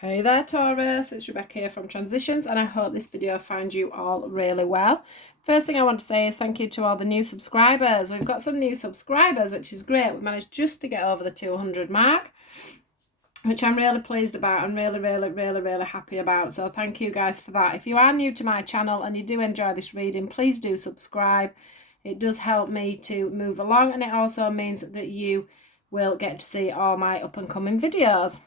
Hey there Taurus, it's Rebecca here from Transitions and I hope this video finds you all really well. First thing I want to say is thank you to all the new subscribers. We've got some new subscribers, which is great. We managed just to get over the 200 mark, which I'm really pleased about and really happy about. So thank you guys for that. If you are new to my channel and you do enjoy this reading, please do subscribe. It does help me to move along and it also means that you will get to see all my up and coming videos.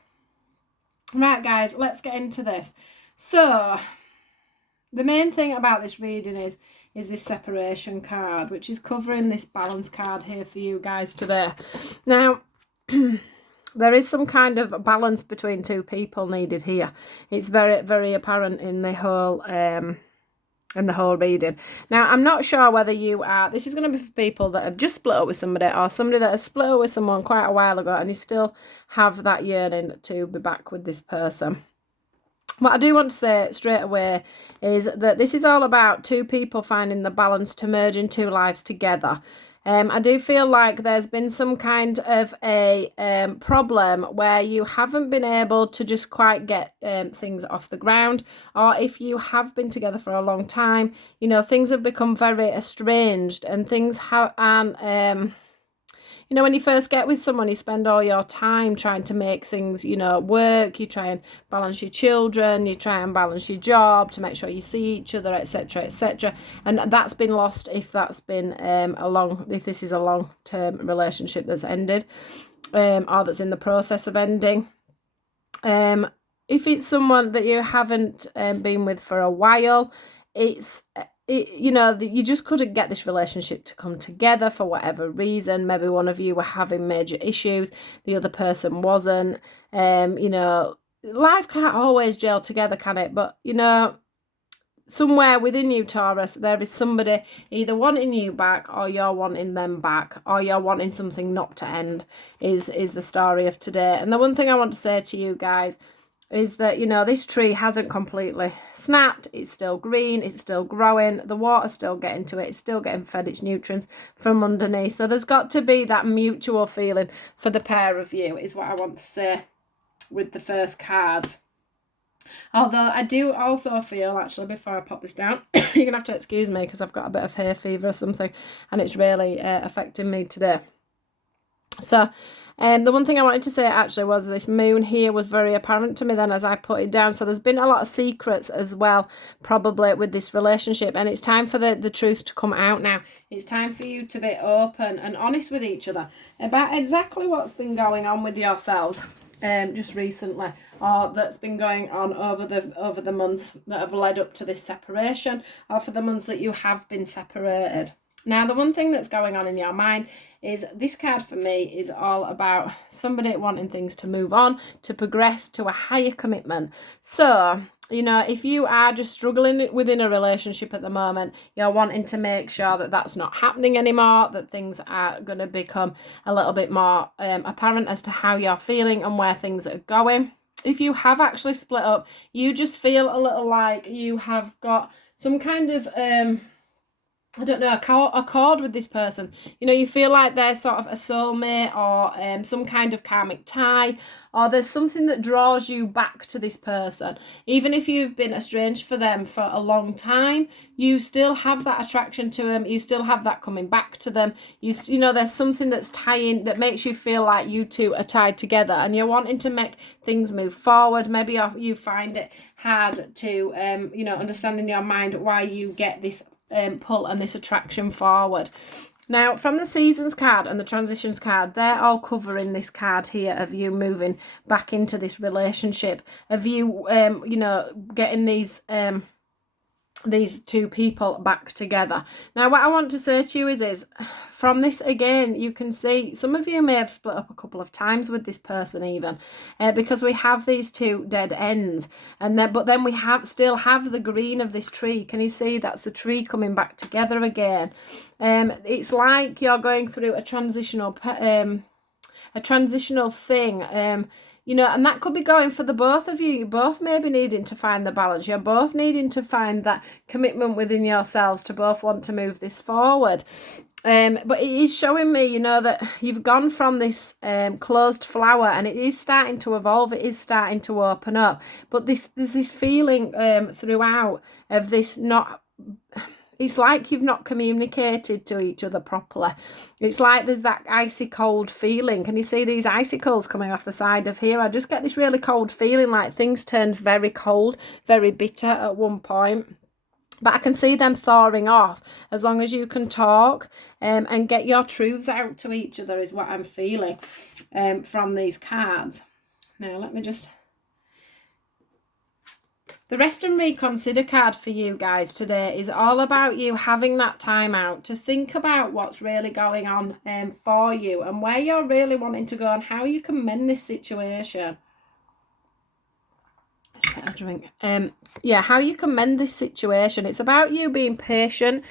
Right guys, let's get into this. So the main thing about this reading is this separation card, which is covering this balance card here for you guys today. Now there is some kind of balance between two people needed here. It's very apparent in the whole reading. Now, I'm not sure whether you are, this is going to be for people that have just split up with somebody or somebody that has split up with someone quite a while ago and you still have that yearning to be back with this person. What I do want to say straight away is that this is all about two people finding the balance to merge in two lives together. I do feel like there's been some kind of a problem where you haven't been able to just quite get things off the ground, or if you have been together for a long time, you know, things have become very estranged and things aren't you know, when you first get with someone, you spend all your time trying to make things, you know, work. You try and balance your children, you try and balance your job to make sure you see each other, etc, etc. And that's been lost if that's been if this is a long-term relationship that's ended, or that's in the process of ending. If it's someone that you haven't been with for a while, you know, you just couldn't get this relationship to come together for whatever reason. Maybe one of you were having major issues, the other person wasn't. You know, life can't always gel together, can it? But, you know, somewhere within you, Taurus, there is somebody either wanting you back or you're wanting them back, or you're wanting something not to end, is the story of today. And the one thing I want to say to you guys is that, you know, this tree hasn't completely snapped. It's still green, it's still growing, the water's still getting to it, it's still getting fed its nutrients from underneath. So there's got to be that mutual feeling for the pair of you, is what I want to say with the first cards. Although I do also feel, actually, before I pop this down, you're going to have to excuse me because I've got a bit of hay fever or something and it's really affecting me today. So the one thing I wanted to say actually was this moon here was very apparent to me then as I put it down. So there's been a lot of secrets as well, probably, with this relationship. And it's time for the truth to come out now. It's time for you to be open and honest with each other about exactly what's been going on with yourselves just recently, or that's been going on over the months that have led up to this separation, or for the months that you have been separated. Now, the one thing that's going on in your mind is this card for me is all about somebody wanting things to move on, to progress to a higher commitment. So, you know, if you are just struggling within a relationship at the moment, you're wanting to make sure that that's not happening anymore, that things are going to become a little bit more apparent as to how you're feeling and where things are going. If you have actually split up, you just feel a little like you have got some kind of I don't know, accord with this person. You know, you feel like they're sort of a soulmate, or some kind of karmic tie, or there's something that draws you back to this person. Even if you've been estranged for them for a long time, you still have that attraction to them. You still have that coming back to them. You know, there's something that's tying, that makes you feel like you two are tied together and you're wanting to make things move forward. Maybe you find it hard to, you know, understand in your mind why you get this pull and this attraction forward. Now, from the seasons card and the transitions card, they're all covering this card here of you moving back into this relationship, of you you know, getting these two people back together. Now, what I want to say to you is from this, again, you can see some of you may have split up a couple of times with this person even, because we have these two dead ends, and then but then we still have the green of this tree. Can you see that's the tree coming back together again? It's like you're going through a transitional thing, you know, and that could be going for the both of you. You both may be needing to find the balance. You're both needing to find that commitment within yourselves to both want to move this forward. But it is showing me, you know, that you've gone from this closed flower, and it is starting to evolve. It is starting to open up. But there's this feeling throughout of this not. It's like you've not communicated to each other properly. It's like there's that icy cold feeling. Can you see these icicles coming off the side of here? I just get this really cold feeling, like things turned very cold, very bitter at one point. But I can see them thawing off as long as you can talk and get your truths out to each other is what I'm feeling from these cards. Now, let me just... The rest and reconsider card for you guys today is all about you having that time out to think about what's really going on for you and where you're really wanting to go and how you can mend this situation. Get a drink. Yeah, how you can mend this situation. It's about you being patient,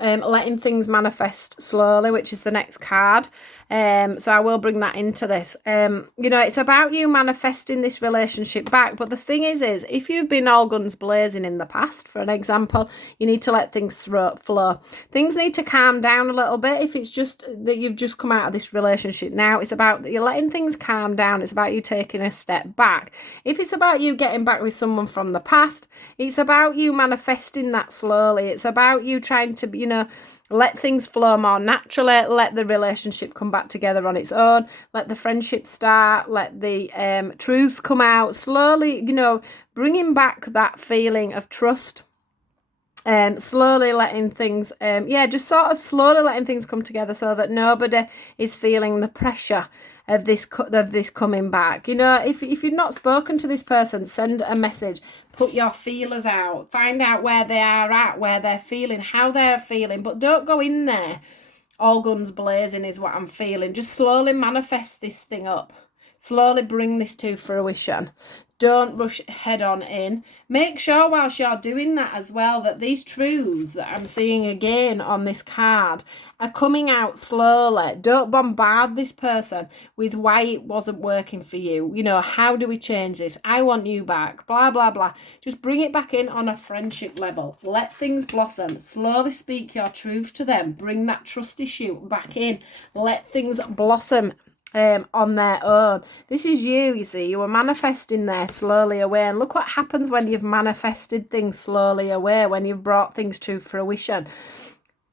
letting things manifest slowly, which is the next card. So I will bring that into this. You know, it's about you manifesting this relationship back. But the thing is if you've been all guns blazing in the past, for an example, you need to let things flow. Things need to calm down a little bit. If it's just that you've just come out of this relationship now, it's about that you're letting things calm down. It's about you taking a step back. If it's about you getting back with someone from the past, it's about you manifesting that slowly. It's about you trying to, you know, let things flow more naturally, let the relationship come back together on its own, let the friendship start, let the truths come out slowly, you know, bringing back that feeling of trust. Slowly letting things, just sort of slowly letting things come together so that nobody is feeling the pressure of this coming back. You know, if you've not spoken to this person, send a message, put your feelers out, find out where they are at, where they're feeling, how they're feeling, but don't go in there all guns blazing is what I'm feeling. Just slowly manifest this thing up. Slowly bring this to fruition. Don't rush head on in. Make sure whilst you're doing that as well that these truths that I'm seeing again on this card are coming out slowly. Don't bombard this person with why it wasn't working for you. You know, how do we change this? I want you back. Blah, blah, blah. Just bring it back in on a friendship level. Let things blossom. Slowly speak your truth to them. Bring that trust issue back in. Let things blossom on their own. This is you see. You were manifesting there slowly away. And look what happens when you've manifested things slowly away, when you've brought things to fruition.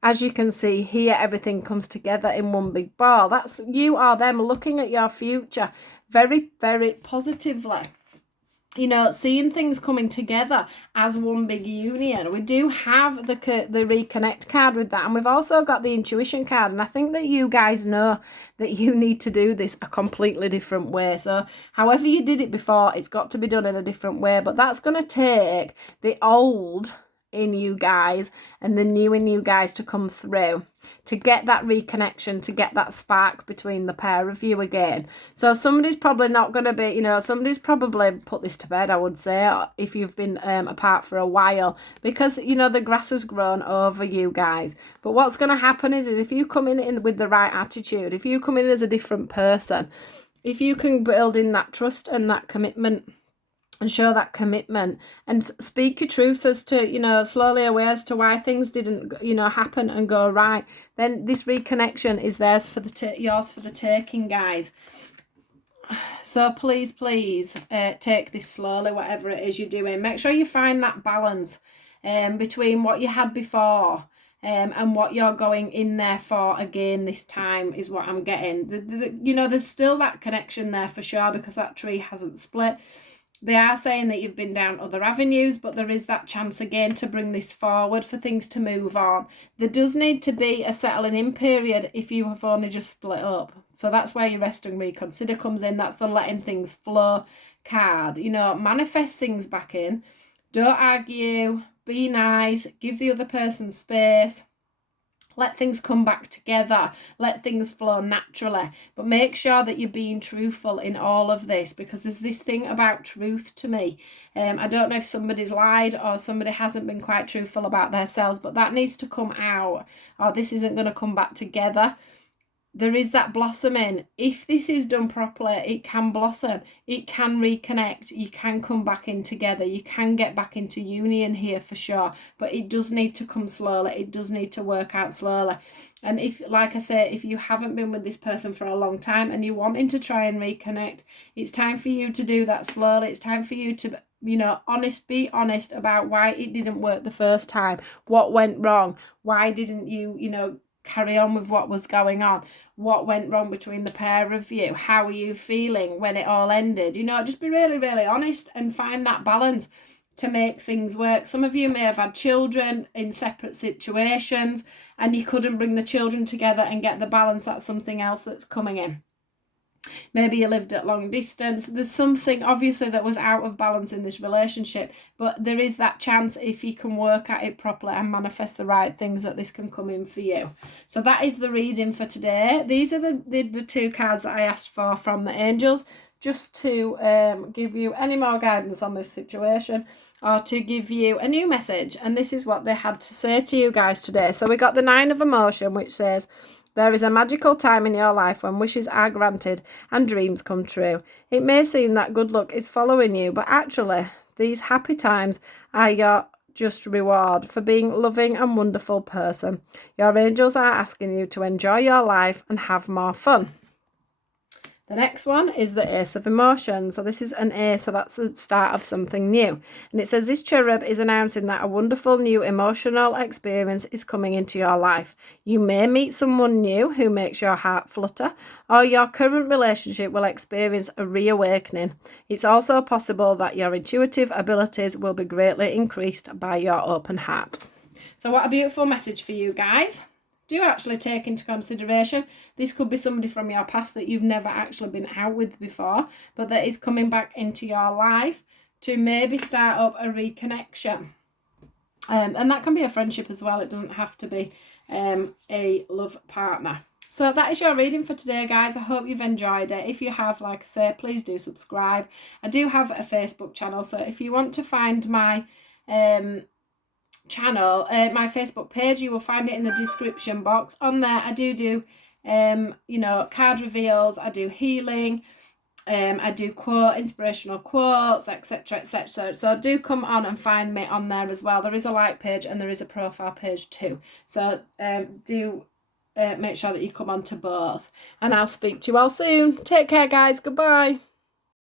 As you can see here, everything comes together in one big ball. That's you or them looking at your future very, very positively. You know, seeing things coming together as one big union. We do have the Reconnect card with that. And we've also got the Intuition card. And I think that you guys know that you need to do this a completely different way. So however you did it before, it's got to be done in a different way. But that's going to take the old in you guys and the new in you guys to come through to get that reconnection, to get that spark between the pair of you again. So somebody's probably not going to be, you know, somebody's probably put this to bed, I would say, if you've been apart for a while, because, you know, the grass has grown over you guys. But what's going to happen is if you come in with the right attitude, if you come in as a different person, if you can build in that trust and that commitment and show that commitment and speak your truths as to, you know, slowly away as to why things didn't, you know, happen and go right, then this reconnection is theirs for yours for the taking, guys. So please take this slowly, whatever it is you're doing. Make sure you find that balance between what you had before and what you're going in there for again this time is what I'm getting. You know, there's still that connection there for sure because that tree hasn't split. They are saying that you've been down other avenues, but there is that chance again to bring this forward for things to move on. There does need to be a settling in period if you have only just split up. So that's where your rest and reconsider comes in. That's the letting things flow card. You know, manifest things back in. Don't argue. Be nice. Give the other person space. Let things come back together. Let things flow naturally. But make sure that you're being truthful in all of this because there's this thing about truth to me. I don't know if somebody's lied or somebody hasn't been quite truthful about themselves, but that needs to come out or this isn't going to come back together. there is that blossoming. If this is done properly, it can blossom, it can reconnect, you can come back in together, you can get back into union here for sure, but it does need to come slowly, it does need to work out slowly. And if, like I say, if you haven't been with this person for a long time and you're wanting to try and reconnect, it's time for you to do that slowly. It's time for you to, you know, be honest about why it didn't work the first time, what went wrong, why didn't you, you know, carry on with what was going on, what went wrong between the pair of you, how are you feeling when it all ended. You know, just be really, really honest and find that balance to make things work. Some of you may have had children in separate situations and you couldn't bring the children together and get the balance. That's something else that's coming in. Maybe you lived at long distance. There's something obviously that was out of balance in this relationship, but there is that chance, if you can work at it properly and manifest the right things, that this can come in for you. So that is the reading for today. These are the two cards that I asked for from the angels, just to give you any more guidance on this situation, or to give you a new message. And this is what they had to say to you guys today. So we got the 9 of Emotion, which says, there is a magical time in your life when wishes are granted and dreams come true. It may seem that good luck is following you, but actually, these happy times are your just reward for being a loving and wonderful person. Your angels are asking you to enjoy your life and have more fun. The next one is the Ace of Emotion. So this is an ace, so that's the start of something new. And it says this cherub is announcing that a wonderful new emotional experience is coming into your life. You may meet someone new who makes your heart flutter, or your current relationship will experience a reawakening. It's also possible that your intuitive abilities will be greatly increased by your open heart. So what a beautiful message for you guys. Do actually take into consideration, this could be somebody from your past that you've never actually been out with before, but that is coming back into your life to maybe start up a reconnection. And that can be a friendship as well. It doesn't have to be a love partner. So that is your reading for today, guys. I hope you've enjoyed it. If you have, like I say, please do subscribe. I do have a Facebook channel, so if you want to find my channel, my Facebook page, you will find it in the description box. On there I do you know, card reveals, I do healing, I do inspirational quotes, etc, etc. So do come on and find me on there as well. There is a like page and there is a profile page too, so do make sure that you come on to both, and I'll speak to you all soon. Take care, guys. Goodbye.